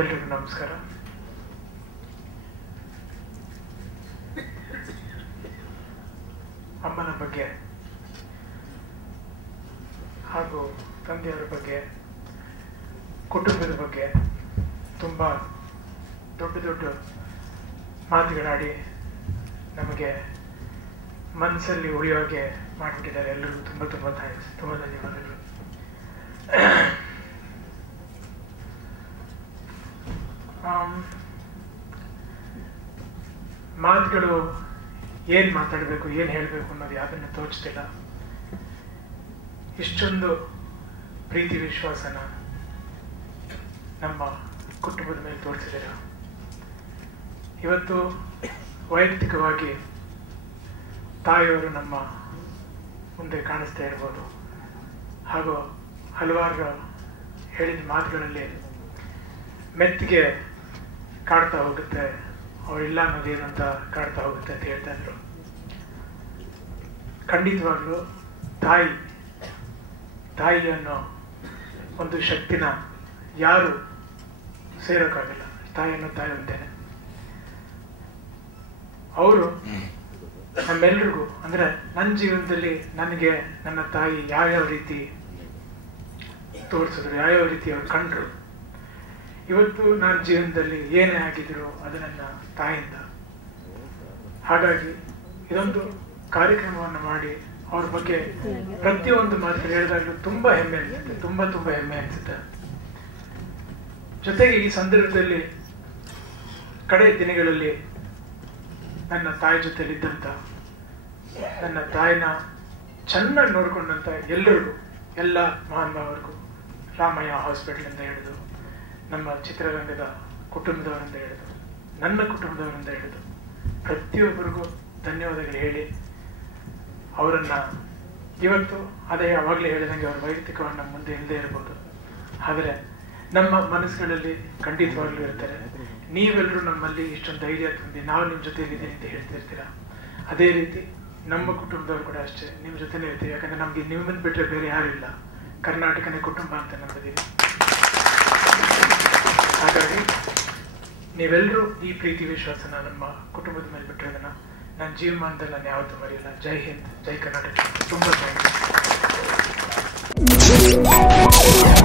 ಎಲ್ರಿಗೂ ನಮಸ್ಕಾರ. ಅಮ್ಮನ ಬಗ್ಗೆ ಹಾಗೂ ತಂದೆಯವರ ಬಗ್ಗೆ ಕುಟುಂಬದ ಬಗ್ಗೆ ತುಂಬ ದೊಡ್ಡ ದೊಡ್ಡ ಮಾತುಗಳಾಡಿ ನಮಗೆ ಮನಸ್ಸಲ್ಲಿ ಉಳಿಯೋಕೆ ಮಾಡಿಬಿಟ್ಟಿದ್ದಾರೆ ಎಲ್ಲರಿಗೂ ತುಂಬ ತುಂಬ ಥ್ಯಾಂಕ್ಸ್ ತುಂಬ ಧನ್ಯವಾದಗಳು. ಮಾತುಗಳು ಏನು ಮಾತಾಡಬೇಕು, ಏನು ಹೇಳಬೇಕು ಅನ್ನೋದು ಯಾವುದನ್ನು ತೋಚ್ತಿಲ್ಲ. ಇಷ್ಟೊಂದು ಪ್ರೀತಿ ವಿಶ್ವಾಸನ ನಮ್ಮ ಕುಟುಂಬದ ಮೇಲೆ ತೋರಿಸಿದ್ದೀರ. ಇವತ್ತು ವೈಯಕ್ತಿಕವಾಗಿ ತಾಯಿಯವರು ನಮ್ಮ ಮುಂದೆ ಕಾಣಿಸ್ತಾ ಇರ್ಬೋದು. ಹಾಗೂ ಹಲವಾರು ಹೇಳಿದ ಮಾತುಗಳಲ್ಲಿ ಮೆತ್ತಿಗೆ ಕಾಡ್ತಾ ಹೋಗುತ್ತೆ ಅವರಿಲ್ಲ ಅನ್ನೋದೇನು ಅಂತ ಕಾಡ್ತಾ ಹೋಗುತ್ತೆ ಅಂತ ಹೇಳ್ತಾ ಇದ್ರು. ಖಂಡಿತವಾಗ್ಲೂ ತಾಯಿ ತಾಯಿ ಅನ್ನೋ ಒಂದು ಶಕ್ತಿನ ಯಾರು ಸೇರೋಕ್ಕಾಗಲ್ಲ. ತಾಯಿಯನ್ನು ತಾಯಿ ಅಂತೇನೆ ಅವರು ನಮ್ಮೆಲ್ರಿಗೂ ಅಂದ್ರೆ ನನ್ನ ಜೀವನದಲ್ಲಿ ನನಗೆ ನನ್ನ ತಾಯಿ ಯಾವ್ಯಾವ ರೀತಿ ತೋರಿಸಿದ್ರು ಯಾವ್ಯಾವ ರೀತಿ ಅವ್ರು ಕಂಡ್ರು. ಇವತ್ತು ನನ್ನ ಜೀವನದಲ್ಲಿ ಏನೇ ಆಗಿದ್ರು ಅದು ನನ್ನ ತಾಯಿಂದ. ಹಾಗಾಗಿ ಇದೊಂದು ಕಾರ್ಯಕ್ರಮವನ್ನು ಮಾಡಿ ಅವ್ರ ಬಗ್ಗೆ ಪ್ರತಿಯೊಂದು ಮಾತು ಹೇಳಿದಾಗಲೂ ತುಂಬಾ ಹೆಮ್ಮೆ ಅನಿಸುತ್ತೆ ತುಂಬಾ ತುಂಬಾ ಹೆಮ್ಮೆ ಅನಿಸುತ್ತೆ. ಜೊತೆಗೆ ಈ ಸಂದರ್ಭದಲ್ಲಿ ಕಡೆ ದಿನಗಳಲ್ಲಿ ನನ್ನ ತಾಯಿ ಜೊತೆಲಿದ್ದಂತ ನನ್ನ ತಾಯಿನ ಚೆನ್ನಾಗಿ ನೋಡ್ಕೊಂಡಂತ ಎಲ್ಲರಿಗೂ ಎಲ್ಲ ಮಹಾನುಭಾವರಿಗೂ ರಾಮಯ್ಯ ಹಾಸ್ಪಿಟ್ಲಿಂದ ಹಿಡಿದು, ನಮ್ಮ ಚಿತ್ರರಂಗದ ಕುಟುಂಬದವರಿಂದ ಹಿಡಿದು, ನನ್ನ ಕುಟುಂಬದವರಿಂದ ಹಿಡಿದು ಪ್ರತಿಯೊಬ್ಬರಿಗೂ ಧನ್ಯವಾದಗಳು ಹೇಳಿ, ಅವರನ್ನ ಇವತ್ತು ಅದೇ ಯಾವಾಗಲೇ ಹೇಳಿದಂಗೆ ಅವ್ರ ವೈಯಕ್ತಿಕವಾಗಿ ನಮ್ಮ ಮುಂದೆ ಇಲ್ಲದೆ ಇರ್ಬೋದು. ಆದರೆ ನಮ್ಮ ಮನಸ್ಸುಗಳಲ್ಲಿ ಖಂಡಿತವಾಗ್ಲೂ ಇರ್ತಾರೆ. ನೀವೆಲ್ಲರೂ ನಮ್ಮಲ್ಲಿ ಇಷ್ಟೊಂದು ಧೈರ್ಯ ತುಂಬಿ ನಾವು ನಿಮ್ಮ ಜೊತೆಲಿದ್ದೀನಿ ಅಂತ ಹೇಳ್ತಿರ್ತೀರಾ ಅದೇ ರೀತಿ ನಮ್ಮ ಕುಟುಂಬದವ್ರು ಕೂಡ ಅಷ್ಟೇ ನಿಮ್ಮ ಜೊತೆನೇ ಇರ್ತೀವಿ. ಯಾಕಂದ್ರೆ ನಮಗೆ ನಿಮ್ಮನ್ನು ಬಿಟ್ಟರೆ ಬೇರೆ ಯಾರು ಇಲ್ಲ. ಕರ್ನಾಟಕನೇ ಕುಟುಂಬ ಅಂತ ನಂಬಿದ್ದೀವಿ ಹಾಗಾಗಿ ನೀವೆಲ್ಲರೂ ಈ ಪ್ರೀತಿ ವಿಶ್ವಾಸನ ನಮ್ಮ ಕುಟುಂಬದ ಮೇಲೆ ಬಿಟ್ಟಿರೋದನ್ನ ನನ್ನ ಜೀವಮಾನದಲ್ಲಿ ನಾನು ಯಾವತ್ತೂ ಮರೆಯಲ್ಲ. ಜೈ ಹಿಂದ್, ಜೈ ಕರ್ನಾಟಕ. ತುಂಬ ಥ್ಯಾಂಕ್ ಯು